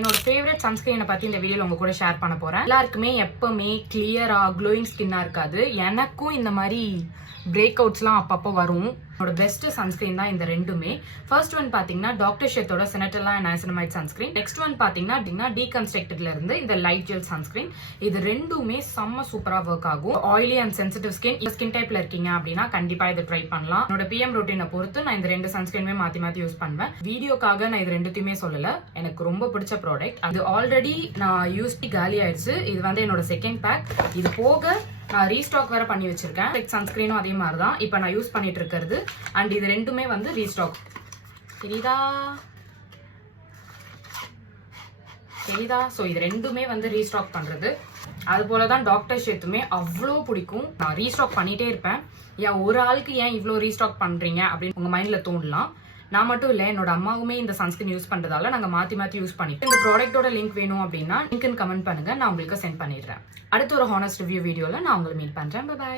என்னோட ஃபேவரட் சன்ஸ்கிரீனை பத்தி இந்த வீடியோல உங்க கூட ஷேர் பண்ண போறேன். எல்லாருக்குமே எப்பவுமே கிளியரா க்ளோயிங் ஸ்கின்னா இருக்காது. எனக்கும் இந்த மாதிரி பிரேக் அவுட்ஸ்லாம் அப்பப்போ வரும். என்னோட பெஸ்ட் சன்ஸ்கிரீன் தான் இந்த ரெண்டுமே. ஃபர்ஸ்ட் ஒன் பாத்தீங்கன்னா டாக்டர் ஷெத்தோட centella and niacinamide sunscreen. Next one பாத்தீங்கன்னா டீகன்ஸ்ட்ரக்டட்ல இருந்து இந்த லைட் ஜெல் சன்ஸ்கிரீன். இது ரெண்டுமே செம்ம சூப்பரா ஒர்க் ஆகும். ஆயிலி அண்ட் சென்சிட்டிவ் ஸ்கின் டைப்ல இருக்கீங்க அப்படின்னா கண்டிப்பா இதை ட்ரை பண்ணலாம். என்னோட பிஎம் ரொட்டீனை பொறுத்து நான் இந்த ரெண்டு சன்ஸ்கிரீனுமே மாத்தி யூஸ் பண்ணுவேன். வீடியோக்காக நான் இது ரெண்டுத்தையுமே சொல்லல, எனக்கு ரொம்ப பிடிச்ச ப்ராடக்ட். அது ஆல்ரெடி நான் யூஸ் காலி ஆயிடுச்சு. இது வந்து என்னோட செகண்ட் பேக். இது போக நான் ரீஸ்டாக் வேற பண்ணி வச்சிருக்கேன். சன்ஸ்கிரீனும் அதே மாதிரி தான் இப்போ நான் யூஸ் பண்ணிட்டு இருக்கிறது. அண்ட் இது ரெண்டுமே வந்து ரீஸ்டாக். தெரியுதா? ஸோ இது ரெண்டுமே வந்து ரீஸ்டாக் பண்றது. அது போலதான் டாக்டர் ஷெத்துமே அவ்வளோ பிடிக்கும். நான் ரீஸ்டாக் பண்ணிட்டே இருப்பேன். ஏன் ஒரு ஆளுக்கு ஏன் இவ்வளோ ரீஸ்டாக் பண்றீங்க அப்படின்னு உங்க மைண்ட்ல தோணலாம். நான் மட்டும் இல்ல, என்னோட அம்மாவுமே இந்த சன்ஸ்கிரீன் யூஸ் பண்றதால நாங்க மாத்தி யூஸ் பண்ணிட்டு இந்த ப்ராடக்ட்டோட லிங்க் வேணும் அப்படின்னா லிங்க் கமெண்ட் பண்ணுங்க, நான் உங்களுக்கு சென்ட் பண்ணிடுறேன். அடுத்த ஒரு ஹானஸ்ட் ரிவ்யூ வீடியோல நான் உங்களை மீட் பண்றேன். பை.